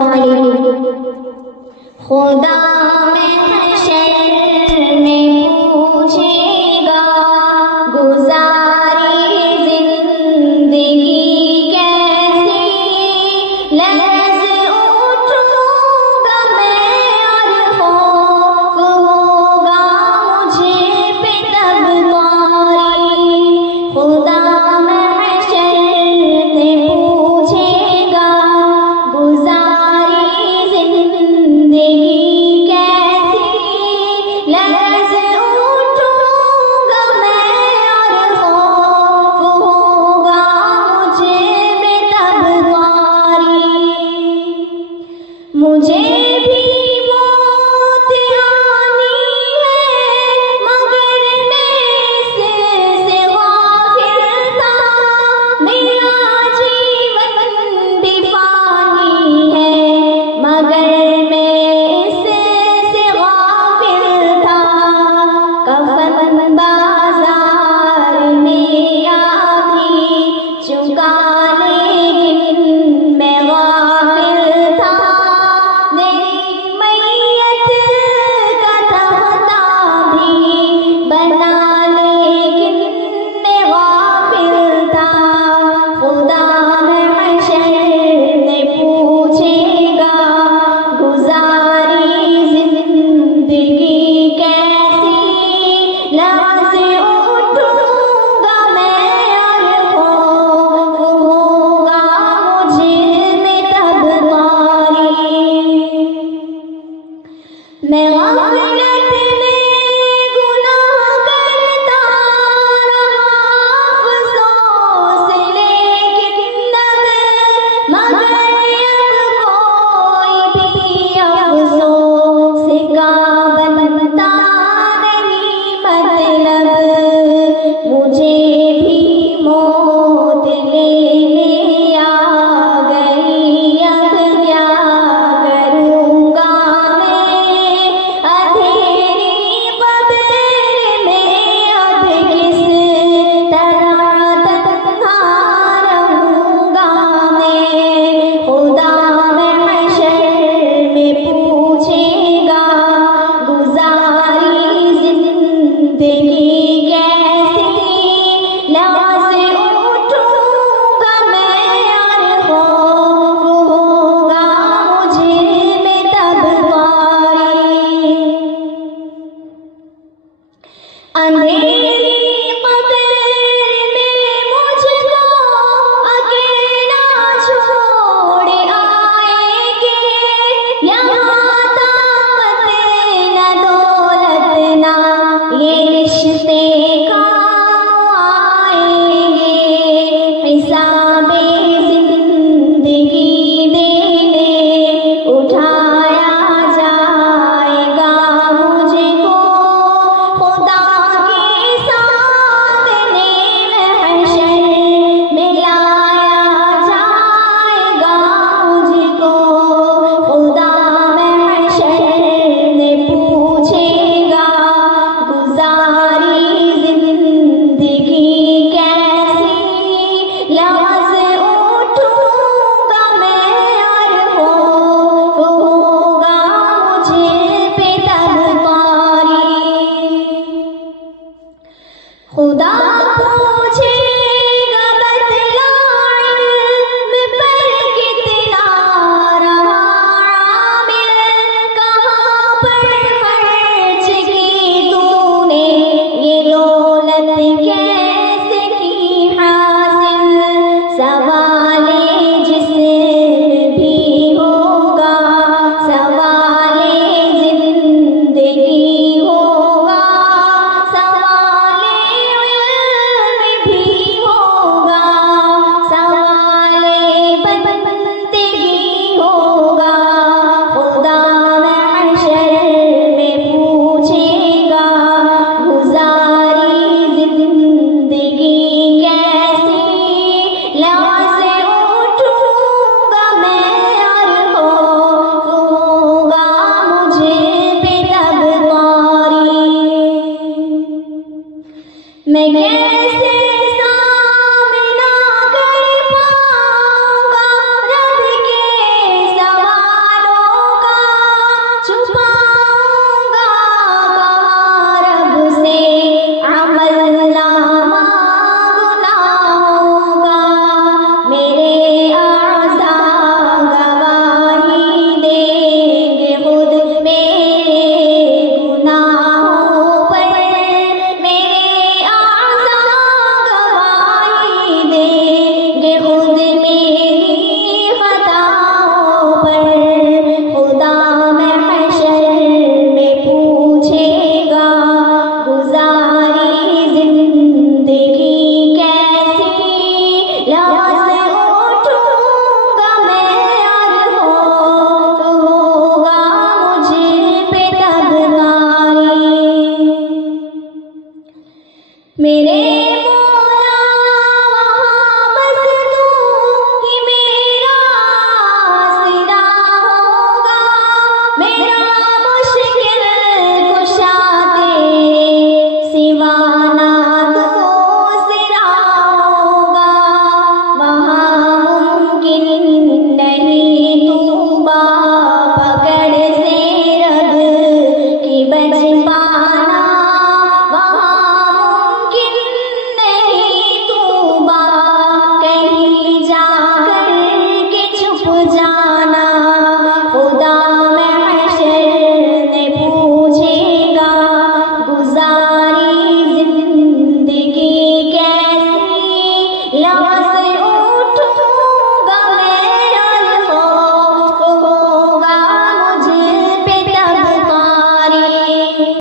خدا محشر میں پوچھے گا گزاری زندگی کیسی، لرز اٹھوں گا میں اور خوف ہوگا مجھے پہ تب تاری۔ خدا محشر میں پوچھے گا گزاری زندگی کیسی، لرز اٹھوں گا میں اور خوف ہوگا مجھے بے تب تاری۔ مجھے بھی موت آنی ہے مگر میں اس سے غافل تھا، میرا جیون بھی فانی ہے مگر میں اس سے غافل تھا۔ کفن بازار میں آدھی چکا لیکن میں غافل تھا، میرے